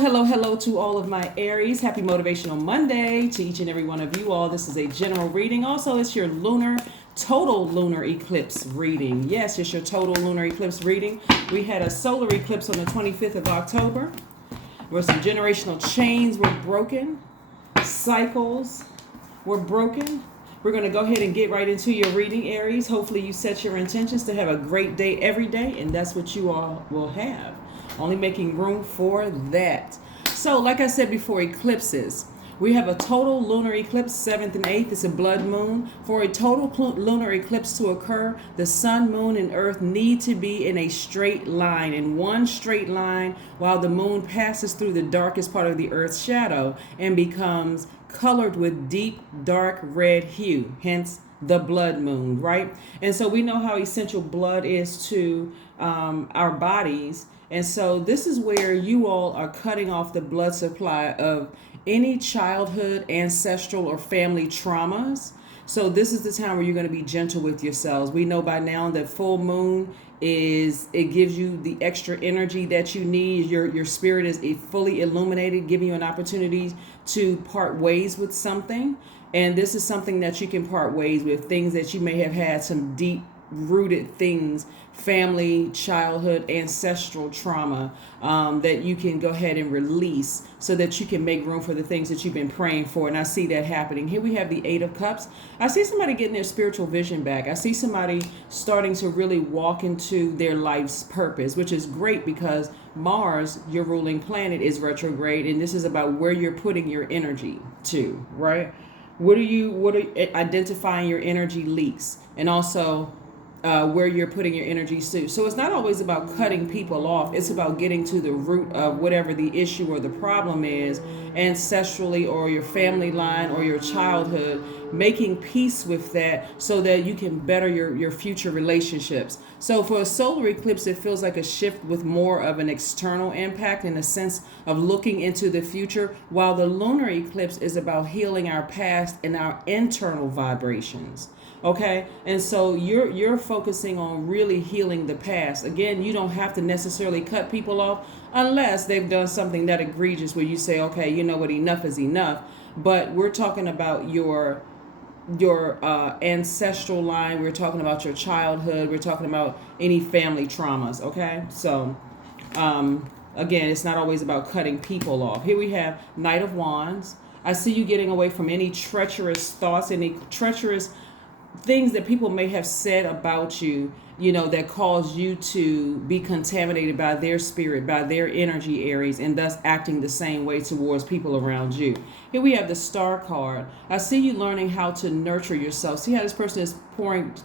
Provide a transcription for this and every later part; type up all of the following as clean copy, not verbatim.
Hello to all of my Aries. Happy Motivational Monday to each and every one of you all. This is a general reading. Also, it's your total lunar eclipse reading. Yes, it's your total lunar eclipse reading. We had a solar eclipse on the 25th of October, where some generational chains were broken, cycles were broken. We're going to go ahead and get right into your reading, Aries. Hopefully you set your intentions to have a great day every day, and that's what you all will have. Only making room for that. So, like I said before, eclipses. We have a total lunar eclipse, 7th and 8th. It's a blood moon. For a total lunar eclipse to occur, the sun, moon, and earth need to be in a straight line, in one straight line, while the moon passes through the darkest part of the earth's shadow and becomes colored with deep, dark red hue, hence the blood moon, right? And so we know how essential blood is to our bodies. And so this is where you all are cutting off the blood supply of any childhood, ancestral, or family traumas. So this is the time where you're going to be gentle with yourselves. We know by now that full moon it gives you the extra energy that you need. Your spirit is fully illuminated, giving you an opportunity to part ways with something. And this is something that you can part ways with, things that you may have had some deep rooted things, family, childhood, ancestral trauma, that you can go ahead and release so that you can make room for the things that you've been praying for. And I see that happening. Here we have the 8 of Cups. I see somebody getting their spiritual vision back. I see somebody starting to really walk into their life's purpose, which is great because Mars, your ruling planet, is retrograde, and this is about where you're putting your energy to, right? What are identifying your energy leaks, and also where you're putting your energy to. So it's not always about cutting people off. It's about getting to the root of whatever the issue or the problem is, ancestrally, or your family line, or your childhood, making peace with that so that you can better your future relationships. So for a solar eclipse, it feels like a shift with more of an external impact in a sense of looking into the future, while the lunar eclipse is about healing our past and our internal vibrations. Okay, and so you're focusing on really healing the past. Again, you don't have to necessarily cut people off unless they've done something that egregious where you say, okay, you know what, enough is enough. But we're talking about your ancestral line. We're talking about your childhood. We're talking about any family traumas. Okay, so again, it's not always about cutting people off. Here we have Knight of Wands. I see you getting away from any treacherous thoughts, any treacherous things that people may have said about you, that cause you to be contaminated by their spirit, by their energy, Aries, and thus acting the same way towards people around you. Here we have the Star card. I see you learning how to nurture yourself. See how this person is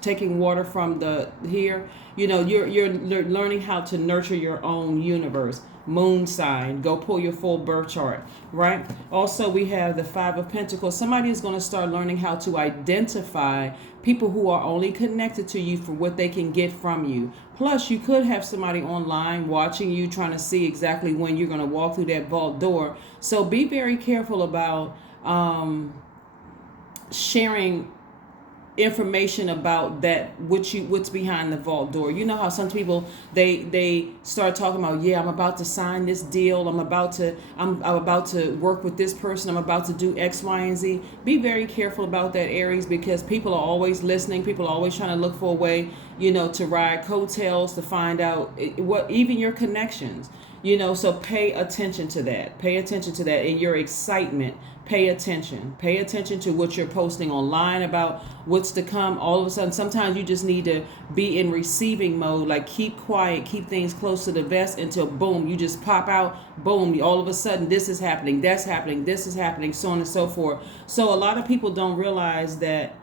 taking water from here? You're learning how to nurture your own universe. Moon sign, go pull your full birth chart, right? Also, we have the 5 of Pentacles. Somebody is going to start learning how to identify people who are only connected to you for what they can get from you. Plus, you could have somebody online watching you, trying to see exactly when you're going to walk through that vault door. So be very careful about sharing information about that, what's behind the vault door. You know how some people they start talking about, yeah, I'm about to sign this deal, I'm about to work with this person, I'm about to do X, Y, and Z. Be very careful about that, Aries, because people are always listening. People are always trying to look for a way, to ride coattails, to find out what even your connections. So pay attention to that. Pay attention to that. In your excitement, pay attention. Pay attention to what you're posting online about what's to come. All of a sudden, sometimes you just need to be in receiving mode, like keep quiet, keep things close to the vest until boom, you just pop out, boom, all of a sudden this is happening, that's happening, this is happening, so on and so forth. So a lot of people don't realize that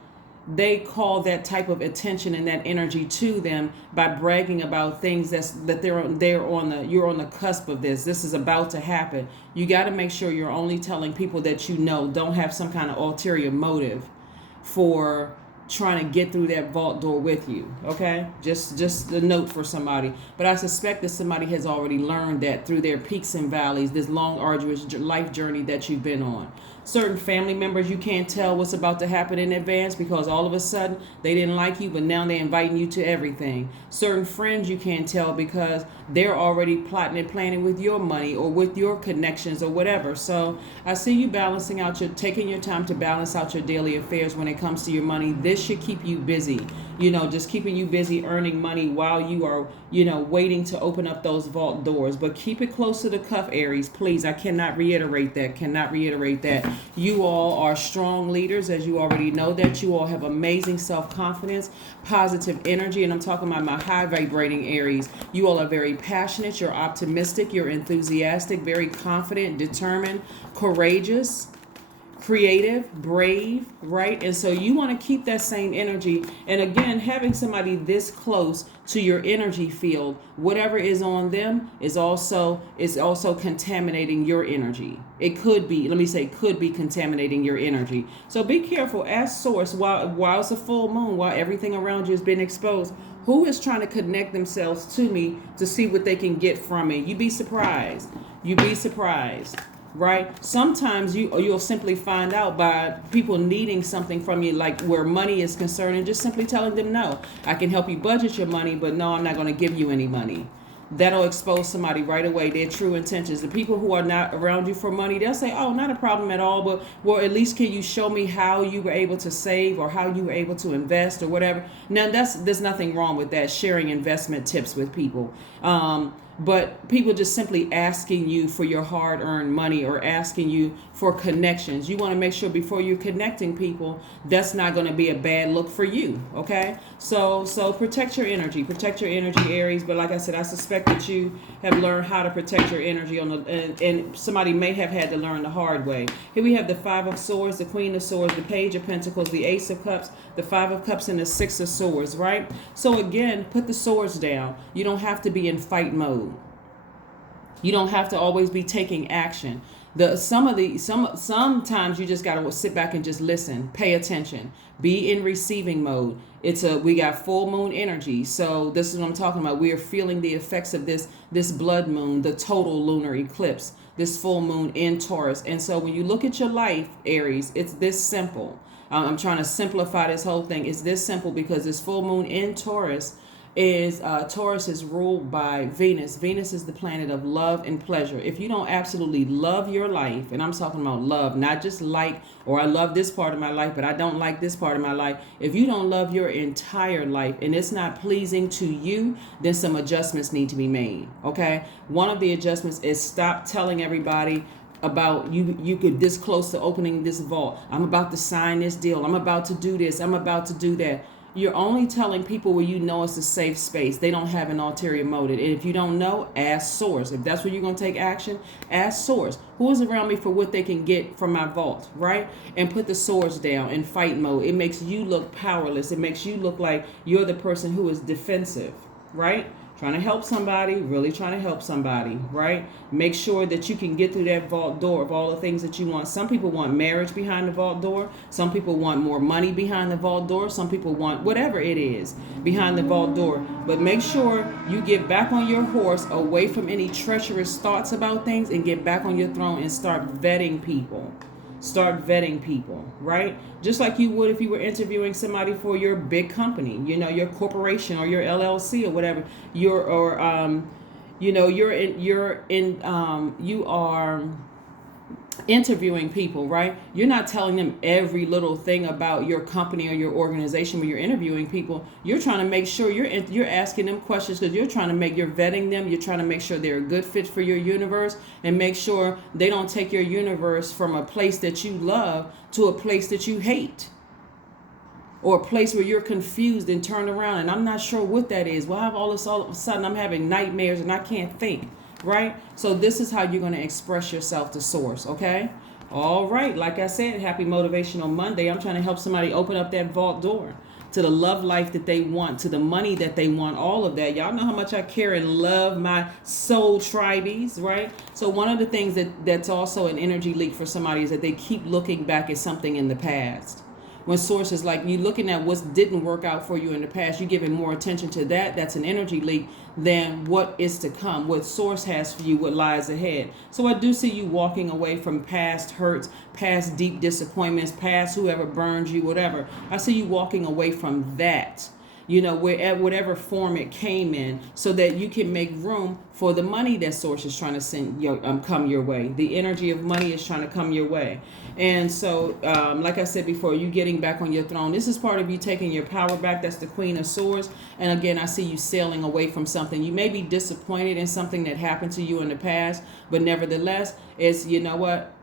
they call that type of attention and that energy to them by bragging about things that you're on the cusp of this is about to happen. You got to make sure you're only telling people that don't have some kind of ulterior motive for trying to get through that vault door with you. Okay, just a note for somebody. But I suspect that somebody has already learned that through their peaks and valleys, this long arduous life journey that you've been on. Certain family members, you can't tell what's about to happen in advance because all of a sudden they didn't like you, but now they're inviting you to everything. Certain friends, you can't tell because they're already plotting and planning with your money or with your connections or whatever. So I see you balancing out taking your time to balance out your daily affairs when it comes to your money. This should keep you busy, just keeping you busy earning money while you are, waiting to open up those vault doors. But keep it close to the cuff, Aries, please. I cannot reiterate that. You all are strong leaders, as you already know that. You all have amazing self-confidence, positive energy, and I'm talking about my high vibrating Aries. You all are very passionate, you're optimistic, you're enthusiastic, very confident, determined, courageous, creative, brave, right? And so you want to keep that same energy. And again, having somebody this close to your energy field, whatever is on them is also contaminating your energy. It could be, could be contaminating your energy. So be careful. Ask source while it's a full moon, while everything around you has been exposed. Who is trying to connect themselves to me to see what they can get from me? You'd be surprised. Right? Sometimes you'll simply find out by people needing something from you, like where money is concerned, and just simply telling them, no, I can help you budget your money, but no, I'm not going to give you any money. That'll expose somebody right away, their true intentions. The people who are not around you for money, they'll say, oh, not a problem at all, but well, at least can you show me how you were able to save or how you were able to invest or whatever. Now, there's nothing wrong with that, sharing investment tips with people. But people just simply asking you for your hard-earned money or asking you for connections. You want to make sure before you're connecting people, that's not going to be a bad look for you, okay? So protect your energy, Aries. But like I said, I suspect that you have learned how to protect your energy and somebody may have had to learn the hard way. Here we have the Five of Swords, the Queen of Swords, the Page of Pentacles, the Ace of Cups, the Five of Cups, and the Six of Swords, right? So again, put the swords down. You don't have to be in fight mode. You don't have to always be taking action. Sometimes you just gotta sit back and just listen, pay attention, be in receiving mode. We got full moon energy, so this is what I'm talking about. We are feeling the effects of this blood moon, the total lunar eclipse, this full moon in Taurus. And so when you look at your life, Aries, it's this simple. I'm trying to simplify this whole thing. It's this simple because this full moon in Taurus Taurus is ruled by Venus. Venus is the planet of love and pleasure. If you don't absolutely love your life, and I'm talking about love, not just or I love this part of my life, but I don't like this part of my life. If you don't love your entire life and it's not pleasing to you, then some adjustments need to be made, okay? One of the adjustments is stop telling everybody about you could this close to opening this vault. I'm about to sign this deal. I'm about to do this. I'm about to do that. You're only telling people where you know it's a safe space. They don't have an ulterior motive. And if you don't know, ask source. If that's where you're going to take action, ask source. Who is around me for what they can get from my vault, right? And put the swords down in fight mode. It makes you look powerless. It makes you look like you're the person who is defensive, right? Trying to help somebody, really trying to help somebody, right? Make sure that you can get through that vault door of all the things that you want. Some people want marriage behind the vault door. Some people want more money behind the vault door. Some people want whatever it is behind the vault door. But make sure you get back on your horse, away from any treacherous thoughts about things, and get back on your throne and start vetting people. Start vetting people, right? Just like you would if you were interviewing somebody for your big company, your corporation or your LLC or whatever. You are interviewing people, right? You're not telling them every little thing about your company or your organization when you're interviewing people. You're trying to make sure you're asking them questions because you're vetting them. You're trying to make sure they're a good fit for your universe and make sure they don't take your universe from a place that you love to a place that you hate, or a place where you're confused and turn around and I'm not sure what that is. Well, all of a sudden I'm having nightmares and I can't think. Right? So this is how you're going to express yourself to source, okay? All right. Like I said, happy Motivational Monday. I'm trying to help somebody open up that vault door to the love life that they want, to the money that they want, all of that. Y'all know how much I care and love my soul tribies, right? So one of the things that's also an energy leak for somebody is that they keep looking back at something in the past. When source is like you looking at what didn't work out for you in the past, you giving more attention to that. That's an energy leak than what is to come, what source has for you, what lies ahead. So I do see you walking away from past hurts, past deep disappointments, past whoever burned you, whatever. I see you walking away from that, whatever form it came in, so that you can make room for the money that source is trying to send come your way. The energy of money is trying to come your way. And so like I said before, you getting back on your throne. This is part of you taking your power back. That's the Queen of Swords. And again, I see you sailing away from something. You may be disappointed in something that happened to you in the past, but nevertheless, it's, you know what,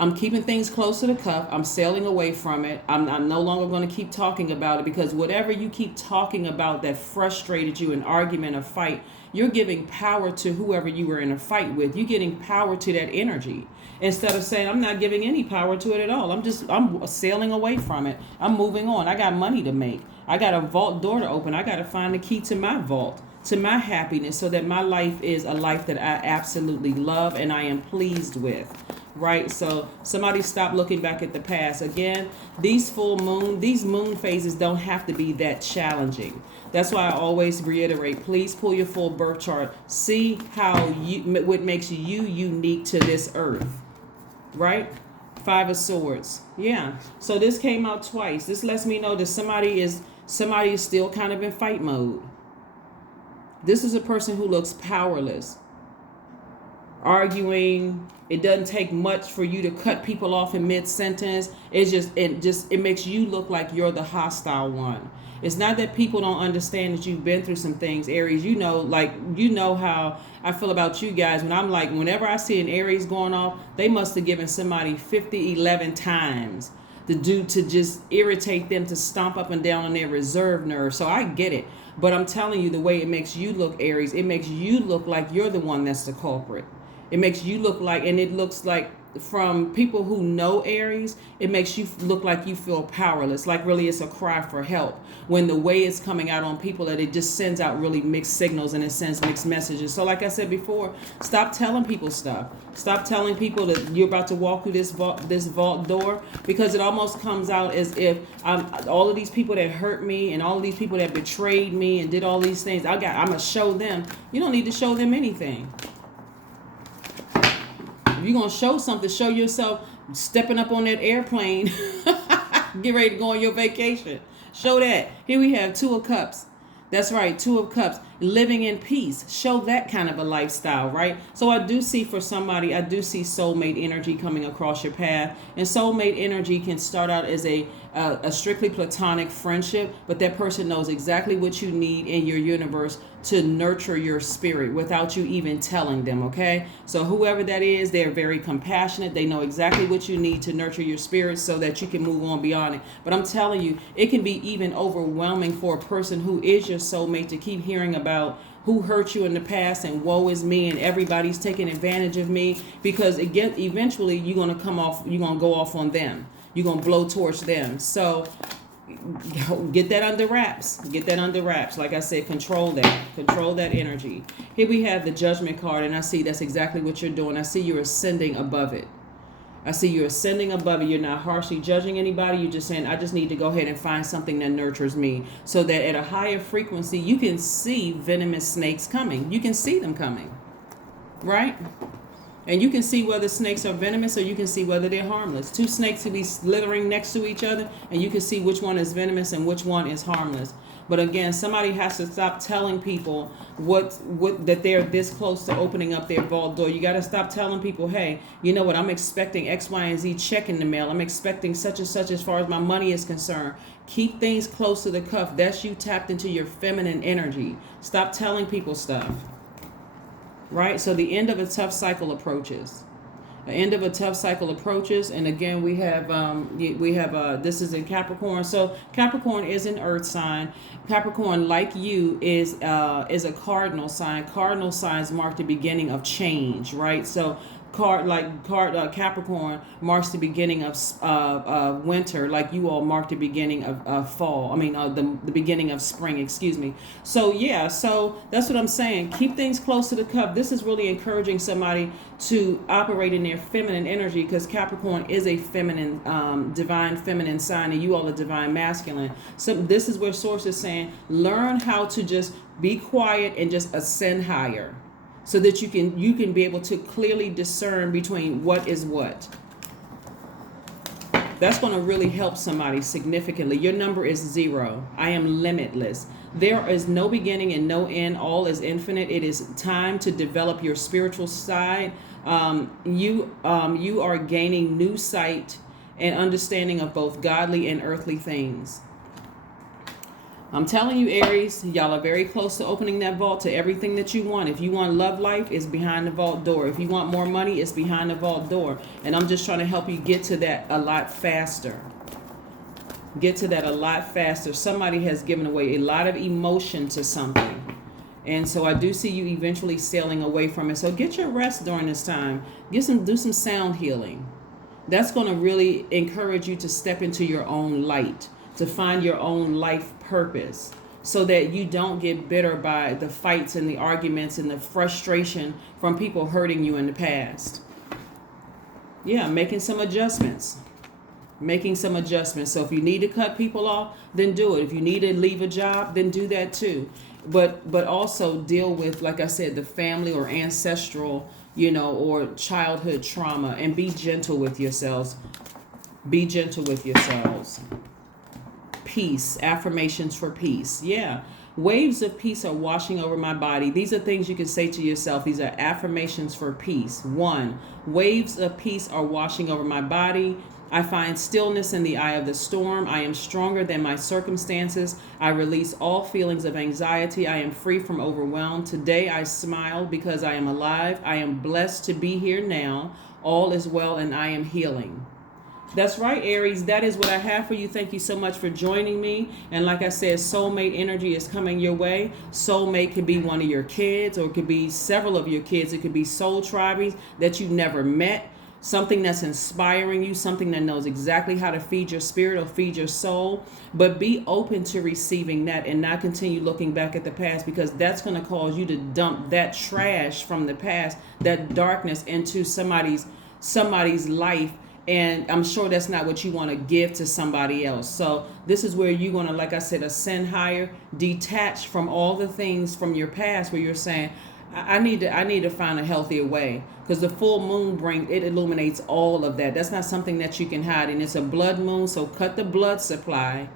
I'm keeping things close to the cuff. I'm sailing away from it. I'm no longer going to keep talking about it, because whatever you keep talking about that frustrated you, an argument, a fight, you're giving power to whoever you were in a fight with. You're getting power to that energy. Instead of saying, I'm not giving any power to it at all. I'm sailing away from it. I'm moving on. I got money to make. I got a vault door to open. I got to find the key to my vault, to my happiness, so that my life is a life that I absolutely love and I am pleased with. Right? So somebody stop looking back at the past. Again, these moon phases don't have to be that challenging. That's why I always reiterate, please pull your full birth chart. See what makes you unique to this earth. Right? 5 of Swords. Yeah. So this came out twice. This lets me know that somebody is still kind of in fight mode. This is a person who looks powerless, arguing. It doesn't take much for you to cut people off in mid-sentence. It makes you look like you're the hostile one. It's not that people don't understand that you've been through some things, Aries. You know how I feel about you guys. When I'm like, whenever I see an Aries going off, they must have given somebody 11 times to just irritate them, to stomp up and down on their reserve nerve. So I get it. But I'm telling you, the way it makes you look, Aries, it makes you look like you're the one that's the culprit. It makes you look like, and it looks like, from people who know Aries, it makes you look like you feel powerless, like really it's a cry for help, when the way it's coming out on people, that it just sends out really mixed signals and it sends mixed messages. So like I said before, stop telling people stuff. Stop telling people that you're about to walk through this vault door, because it almost comes out as if all of these people that hurt me and all of these people that betrayed me and did all these things, I'm going to show them. You don't need to show them anything. If you're going to show something, show yourself stepping up on that airplane, get ready to go on your vacation. Show that. Here we have 2 of Cups. That's right, 2 of Cups. Living in peace. Show that kind of a lifestyle, right? So I do see for somebody, I do see soulmate energy coming across your path. And soulmate energy can start out as a strictly platonic friendship, but that person knows exactly what you need in your universe to nurture your spirit without you even telling them, okay? So whoever that is, they're very compassionate. They know exactly what you need to nurture your spirit so that you can move on beyond it. But I'm telling you, it can be even overwhelming for a person who is your soulmate to keep hearing about who hurt you in the past and woe is me and everybody's taking advantage of me, because again, eventually you're going to go off on them. You're going to blow towards them. So get that under wraps. Get that under wraps. Like I said, control that energy. Here we have the Judgment card, and I see that's exactly what you're doing. I see you're ascending above it. I see you're ascending above it. You're not harshly judging anybody. You're just saying, I just need to go ahead and find something that nurtures me, so that at a higher frequency, you can see venomous snakes coming. You can see them coming, right? And you can see whether snakes are venomous, or you can see whether they're harmless. 2 snakes will be slithering next to each other, and you can see which one is venomous and which one is harmless. But again, somebody has to stop telling people that they're this close to opening up their vault door. You got to stop telling people, hey, you know what, I'm expecting X, Y, and Z check in the mail. I'm expecting such and such as far as my money is concerned. Keep things close to the cuff. That's you tapped into your feminine energy. Stop telling people stuff. Right? So the end of a tough cycle approaches. The end of a tough cycle approaches, and again we have this is in Capricorn. So Capricorn is an earth sign. Capricorn, like you, is a cardinal sign. Cardinal signs mark the beginning of change, right? So Capricorn marks the beginning of winter, like you all mark the beginning of fall. I mean, the beginning of spring, excuse me. So yeah, so that's what I'm saying. Keep things close to the cup. This is really encouraging somebody to operate in their feminine energy, because Capricorn is a feminine, divine feminine sign, and you all are divine masculine. So this is where Source is saying, learn how to just be quiet and just ascend higher, so that you can be able to clearly discern between what is what. That's going to really help somebody significantly. Your number is 0. I am limitless. There is no beginning and no end. All is infinite. It is time to develop your spiritual side. You are gaining new sight and understanding of both godly and earthly things. I'm telling you, Aries, y'all are very close to opening that vault to everything that you want. If you want love life, it's behind the vault door. If you want more money, it's behind the vault door. And I'm just trying to help you get to that a lot faster. Get to that a lot faster. Somebody has given away a lot of emotion to something. And so I do see you eventually sailing away from it. So get your rest during this time. Do some sound healing. That's going to really encourage you to step into your own light, to find your own life purpose, so that you don't get bitter by the fights and the arguments and the frustration from people hurting you in the past. Yeah, making some adjustments. So if you need to cut people off, then do it. If you need to leave a job, then do that too. But also deal with, like I said, the family or ancestral, or childhood trauma, and be gentle with yourselves. Be gentle with yourselves. Peace, affirmations for peace. Yeah. Waves of peace are washing over my body. These are things you can say to yourself. These are affirmations for peace. 1, waves of peace are washing over my body. I find stillness in the eye of the storm. I am stronger than my circumstances. I release all feelings of anxiety. I am free from overwhelm. Today I smile because I am alive. I am blessed to be here now. All is well and I am healing. That's right, Aries. That is what I have for you. Thank you so much for joining me. And like I said, soulmate energy is coming your way. Soulmate could be one of your kids, or it could be several of your kids. It could be soul tribes that you've never met. Something that's inspiring you, something that knows exactly how to feed your spirit or feed your soul. But be open to receiving that and not continue looking back at the past, because that's going to cause you to dump that trash from the past, that darkness, into somebody's life. And I'm sure that's not what you want to give to somebody else. So this is where you're going to, like I said, ascend higher, detach from all the things from your past where you're saying, I need to find a healthier way, because the full moon illuminates all of that. That's not something that you can hide. And it's a blood moon. So cut the blood supply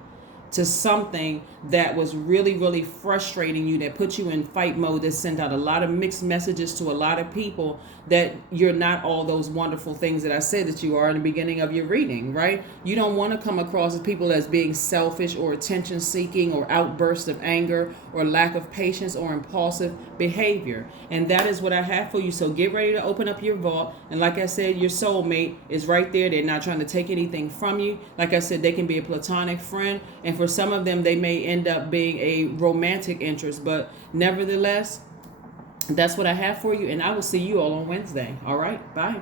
to something that was really, really frustrating you, that put you in fight mode, that sent out a lot of mixed messages to a lot of people that you're not all those wonderful things that I said that you are in the beginning of your reading, right? You don't want to come across as people as being selfish or attention seeking or outbursts of anger or lack of patience or impulsive behavior. And that is what I have for you. So get ready to open up your vault. And like I said, your soulmate is right there. They're not trying to take anything from you. Like I said, they can be a platonic friend. And for some of them, they may end up being a romantic interest. But nevertheless, that's what I have for you. And I will see you all on Wednesday. All right. Bye.